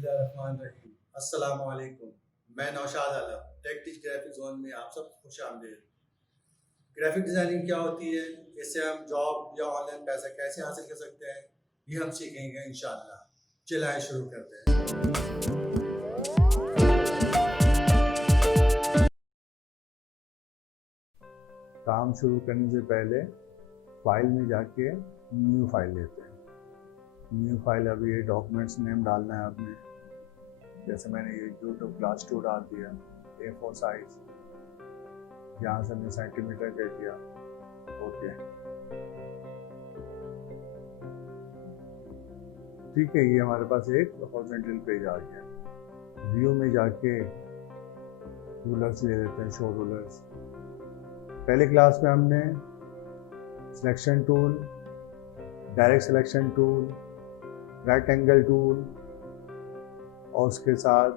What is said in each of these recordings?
बिस्मिल्लाहिर्रहमानिर्रहीम। अस्सलाम वालेकुम। मैं Naushad Alam, take teach graphic zone में आप सब खुश आमदीद। ग्राफिक डिज़ाइनिंग क्या होती है, इससे हम जॉब या ऑनलाइन पैसा कैसे हासिल कर सकते हैं, ये हम सीखेंगे इंशाअल्लाह। चलिए शुरू करते हैं। काम शुरू करने से पहले फाइल में जाके न्यू फाइल लेते हैं। न्यू फाइल अभी ये डॉक्यूमेंट्स नेम डालना है आपने। जैसे मैंने ये यूट्यूब क्लास 2 डाल दिया, A4 साइज, यहाँ से हमने सेंटीमीटर कर दिया। ओके, ठीक है, ये हमारे पास एक हॉरिजॉन्टल पेज आ गया। व्यू में जाके रूलर्स ले लेते हैं, शो रूलर्स। पहले क्लास में हमने selection tool, direct selection tool, rectangle tool और उसके साथ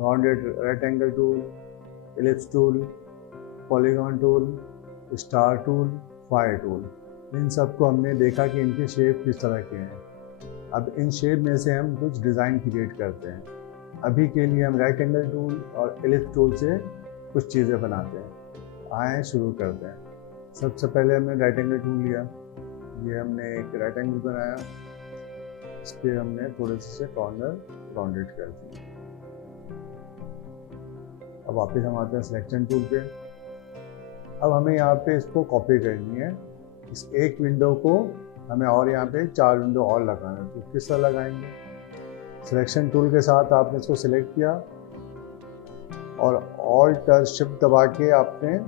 rounded rectangle tool, ellipse tool, polygon tool, star tool, flare tool, इन सबको हमने देखा कि इनके शेप किस तरह के हैं। अब इन शेप में से हम कुछ डिज़ाइन क्रिएट करते हैं। अभी के लिए हम रेक्टेंगल टूल और एलिप्स टूल से कुछ चीज़ें बनाते हैं। आए शुरू करते हैं। सबसे पहले हमने रेक्टेंगल टूल लिया। ये हमने एक रेक्टेंगल बनाया, इस पर हमने थोड़े से कॉर्नर राउंडेड कर दिए। अब वापस हम आते हैं सिलेक्शन टूल पे। अब हमें यहाँ पे इसको कॉपी करनी है। इस एक विंडो को हमें और यहाँ पे 4 विंडो और लगाना है। तो किस तरह लगाएंगे? सिलेक्शन टूल के साथ आपने इसको सिलेक्ट किया और ऑल्ट शिफ्ट दबा के आपने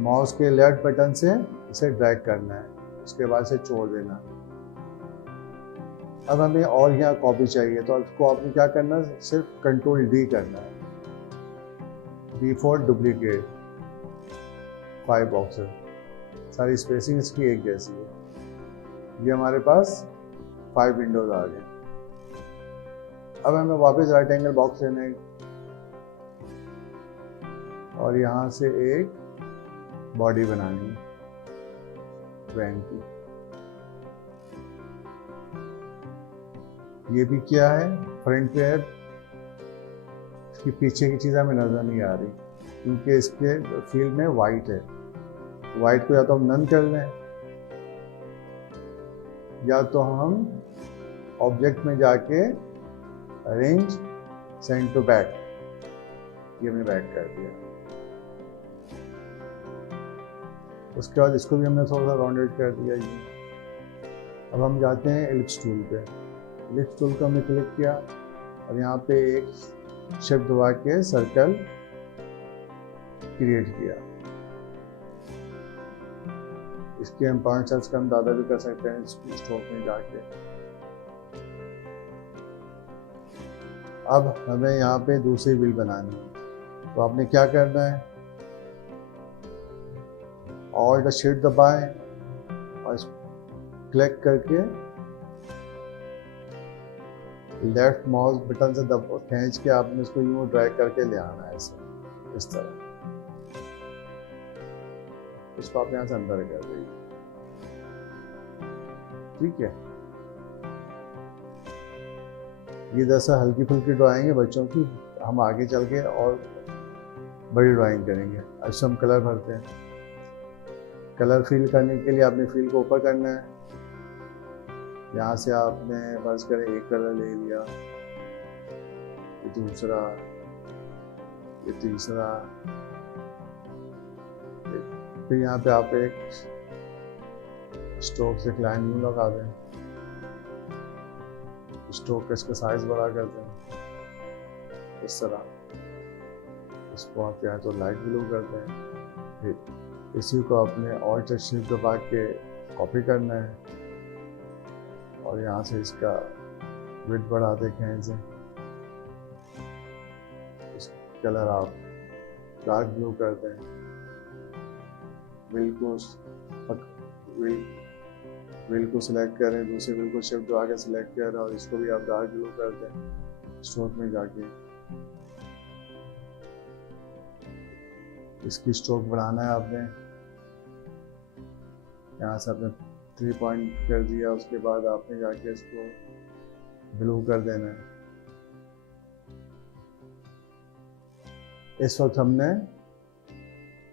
माउस के लेफ्ट बटन से इसे ड्रैग करना है, उसके बाद से छोड़ देना। अब हमें और यहाँ कॉपी चाहिए, तो इसको आपने क्या करना है, सिर्फ कंट्रोल D करना है। D फॉर डुप्लीकेट, 5 बॉक्सेस, सारी स्पेसिंग इसकी एक जैसी है। ये हमारे पास 5 विंडोज आ गए। अब हमें वापस राइट एंगल बॉक्स लेना है और यहाँ से एक बॉडी बनानी है वैन की। ये भी क्या है, फ्रंट पे है। इसकी पीछे की चीज़ हमें नज़र नहीं आ रही क्योंकि इसके फील्ड में वाइट है। वाइट को या तो हम नन कर लें या तो हम ऑब्जेक्ट में जाके अरेंज सेंड टू बैक, ये हमने बैक कर दिया। उसके बाद इसको भी हमने थोड़ा सा राउंडेड कर दिया। ये अब हम जाते हैं एलिप्स टूल पे। एलिप्स टूल को हमने क्लिक किया और यहाँ पे एक शिफ्ट दबा के सर्कल क्रिएट किया। इसके हम 5 सेल्स कम ज़्यादा भी कर सकते हैं स्ट्रोक में जाके। अब हमें यहाँ पे दूसरी व्हील बनानी है, तो आपने क्या करना है, ऑल्ट शिफ्ट दबाएं और क्लिक करके लेफ्ट माउस बटन से खींच के आपने इसको यूं ड्रैग करके ले आना है, ऐसे इस तरह। इसको आप यहाँ से अंदर कर देंगे, ठीक है। ये जैसा हल्की फुल्की ड्राइंग है बच्चों की, हम आगे चल के और बड़ी ड्राइंग करेंगे। अच्छा, हम कलर भरते हैं। कलर फिल करने के लिए आपने फिल को ऊपर करना है। यहाँ से आपने फर्ज करें एक कलर ले लिया, ये दूसरा, ये तीसरा, फिर यहाँ पे आप एक स्ट्रोक से लाइन यूं लगा दें, स्ट्रोक का इसका साइज बड़ा कर दें इस तरह। इसको आप चाहे तो लाइट ब्लू कर दें। फिर इसी को अपने ऑल्ट शिफ्ट दबा के कॉपी करना है और यहाँ से इसका विड्थ बढ़ा दें इसे। इस कलर आप डार्क ब्लू कर दें। व्हील को सिलेक्ट करें, दूसरे व्हील को शिफ्ट दबा के सिलेक्ट करें और इसको भी आप डार्क ब्लू कर दें। स्ट्रोक में जाके इसकी स्ट्रोक बढ़ाना है आपने। यहाँ से आपने 3 पॉइंट कर दिया, उसके बाद आपने जाके इसको ब्लू कर देना है। इस वक्त हमने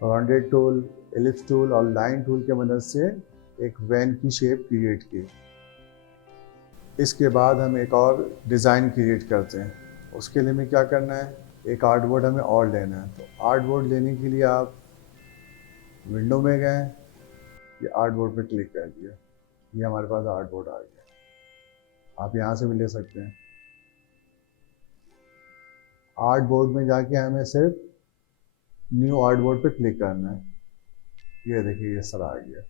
राउंडेड टूल, एलिप्स टूल और लाइन टूल की मदद से एक वैन की शेप क्रिएट की। इसके बाद हम एक और डिज़ाइन क्रिएट करते हैं। उसके लिए हमें क्या करना है, एक आर्टबोर्ड हमें और लेना है। तो आर्टबोर्ड लेने के लिए आप विंडो में गए, ये आर्टबोर्ड पे क्लिक कर दिया, ये हमारे पास आर्टबोर्ड आ गया। आप यहाँ से भी ले सकते हैं। आर्टबोर्ड में जाके हमें सिर्फ न्यू आर्टबोर्ड पे क्लिक करना है। ये देखिए इस तरह आ गया।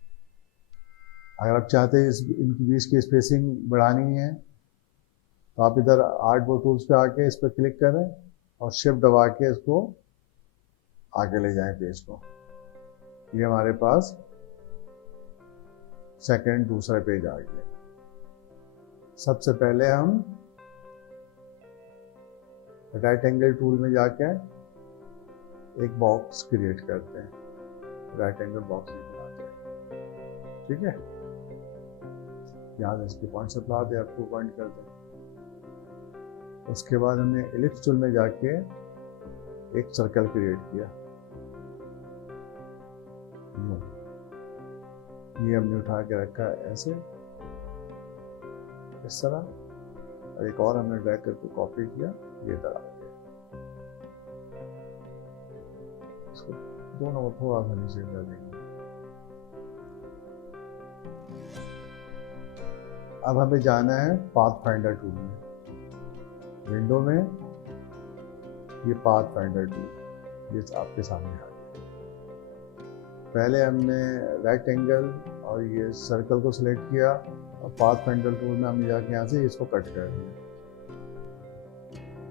अगर आप चाहते हैं इनके बीच की स्पेसिंग बढ़ानी है तो आप इधर आर्टबोर्ड टूल्स पे आके इस पर क्लिक करें और शिफ्ट दबा के इसको आगे ले जाएं पेज को। ये हमारे पास दूसरा पेज आ गया। सबसे पहले हम राइट एंगल टूल में जाके एक बॉक्स क्रिएट करते हैं। राइट एंगल बॉक्स बनाते हैं, ठीक है। यहाँ से इसके पॉइंट सप्लाई दे, आप 2 पॉइंट कर दें। उसके बाद हमने एलिप्स टूल में जाके एक सर्कल क्रिएट किया। ये हमने उठा के रखा है ऐसे, इस तरह, और एक और हमने ड्रैग करके कॉपी किया, ये तरह आ गया। इसको दोनों को थोड़ा सा नीचे कर देंगे। अब हमें जाना है पाथ फाइंडर टूल में। विंडो में ये पाथ फाइंडर टूल ये आपके सामने आ गया। पहले हमने राइट एंगल और ये सर्कल को सिलेक्ट किया और पाथ फाइंडर टूल में हमने जाके यहाँ से इसको कट कर दिया।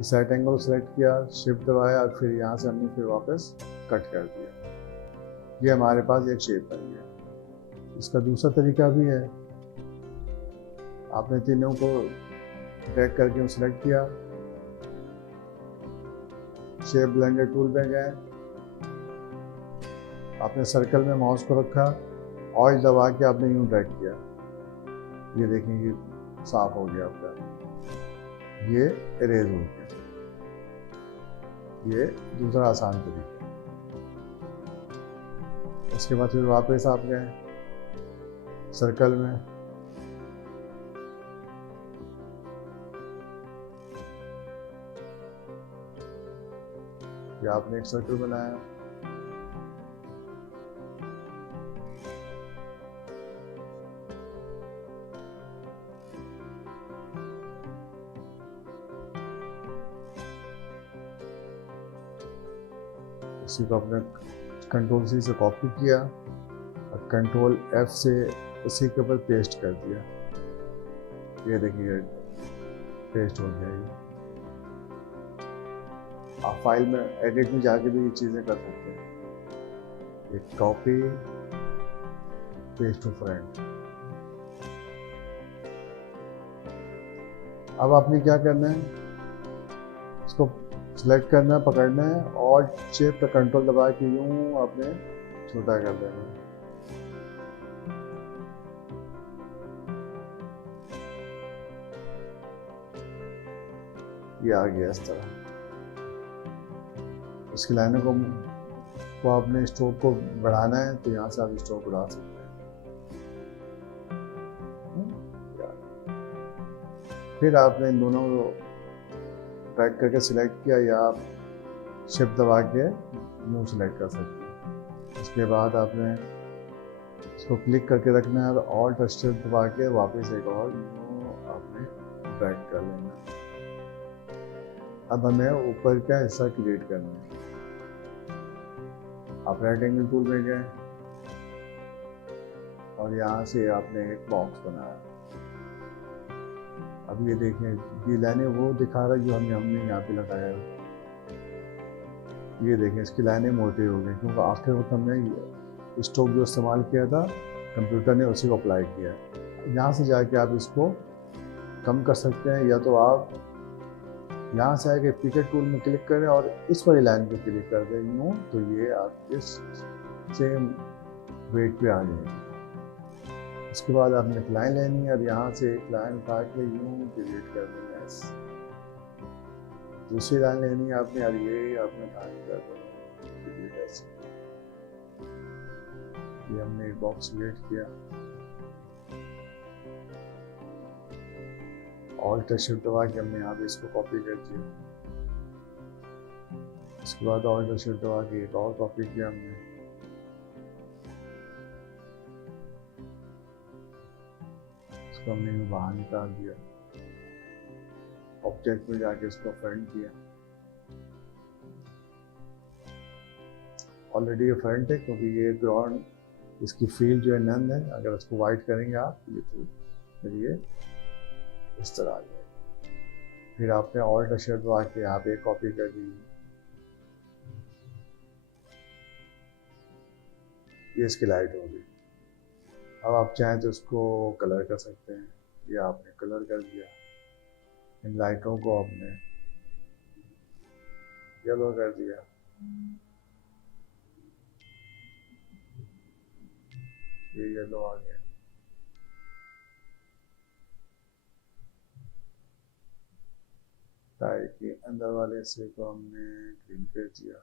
इस राइट एंगल को सिलेक्ट किया, शिफ्ट दबाया और फिर यहाँ से हमने फिर वापस कट कर दिया। ये हमारे पास एक शेप बन गया। इसका दूसरा तरीका भी है। आपने तीनों को ड्रैग करके सिलेक्ट किया, शेप ब्लेंडर टूल पे गए, आपने सर्कल में माउस को रखा, ऑयल दबा के आपने यूं ड्रैग किया। ये देखिए ये साफ हो गया आपका, ये इरेज हो गया। ये दूसरा आसान तरीका। उसके बाद फिर वापस आप गए सर्कल में, या आपने एक सर्कल बनाया, इसी को अपने कंट्रोल सी से कॉपी किया और कंट्रोल F से उसी के ऊपर पेस्ट कर दिया। ये देखिए पेस्ट हो गया। ये आप फाइल में एडिट में जाके भी ये चीज़ें कर सकते हैं। एक कॉपी पेस्ट टू फ्रंट। अब आपने क्या करना है, इसको सिलेक्ट करना है, पकड़ना है और शेप का कंट्रोल दबा के यूं आपने छोटा कर देना है। ये आ गया इस तरह। इसकी लाइनों को आपने स्ट्रोक को बढ़ाना है तो यहाँ से आप स्ट्रोक बढ़ा सकते हैं। फिर आपने इन दोनों को ड्रैग करके सिलेक्ट किया या आप शिफ्ट दबा के न्यू सिलेक्ट कर सकते हैं। उसके बाद आपने इसको क्लिक करके रखना है और ऑल्ट और शिफ्ट दबा के वापस एक और न्यू आपने ड्रैग कर लेना है। अब हमें ऊपर का हिस्सा क्रिएट करना है। आप राइट एंगल टूल में गए और यहाँ से आपने एक बॉक्स बनाया। अब ये देखें, ये लाइनें वो दिखा रहा है जो हमने यहाँ पे लगाया है। ये देखें इसकी लाइनें मोटी हो गई क्योंकि आखिर वक्त हमने स्ट्रोक जो इस्तेमाल किया था कंप्यूटर ने उसी को अप्लाई किया है। यहाँ से जाके आप इसको कम कर सकते हैं, या तो आप यहाँ से आके पिकेट टूल में क्लिक करें और इस वाली लाइन पे क्लिक कर दें यूँ, तो ये आपके सेम वेट पे आ जाएगी। उसके बाद आपने एक लाइन लेनी है और यहाँ से एक लाइन उठा के यूँ क्रिएट कर देना है। दूसरी लाइन लेनी है आपने, यार ये आपने टाइप कर ऐसे, ये हमने एक बॉक्स क्रिएट किया, ऑल्ट शिफ्ट दबा के हमने यहाँ पे इसको कॉपी कर दिया। उसके बाद ऑल्ट शिफ्ट दबा के एक और कॉपी किया हमने, इसको हमने बाहर निकाल दिया, ऑब्जेक्ट में जाके इसको फ्रंट किया। ऑलरेडी ये फ्रंट है क्योंकि ये ग्राउंड, इसकी फील्ड जो है नन है। अगर इसको वाइट करेंगे आप ये तो फिर ये इस तरह आ जाएगा। फिर आपने ऑल्ट शिफ्ट दबा के यहाँ पे कॉपी कर दी, ये इसकी लाइट होगी। अब आप चाहें तो इसको कलर कर सकते हैं, ये आपने कलर कर दिया। इन लाइटों को आपने येलो कर दिया, ये येलो आ गया। टायर के अंदर वाले हिस्से को हमने ग्रीन कर दिया,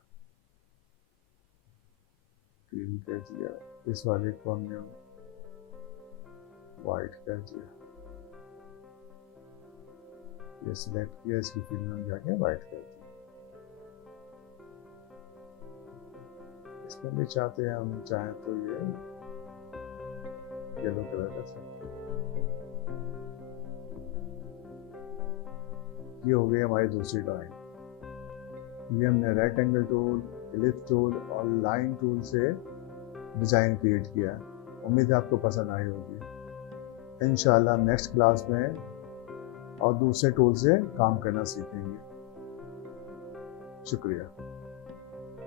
ग्रीन कर दिया। इस वाले को हमने वाइट कर दिया, ये सिलेक्ट किया, इसकी फील्ड में जाके वाइट कर दिया। इसमें भी चाहते हैं हम, चाहें तो ये येलो कलर कर सकते हैं। ये हो गई हमारी दूसरी ड्राइंग। ये हमने रेक्टेंगल टूल, एलिप्स टूल और लाइन टूल से डिज़ाइन क्रिएट किया। उम्मीद है आपको पसंद आई होगी। इंशाल्लाह नेक्स्ट क्लास में और दूसरे टूल से काम करना सीखेंगे। शुक्रिया।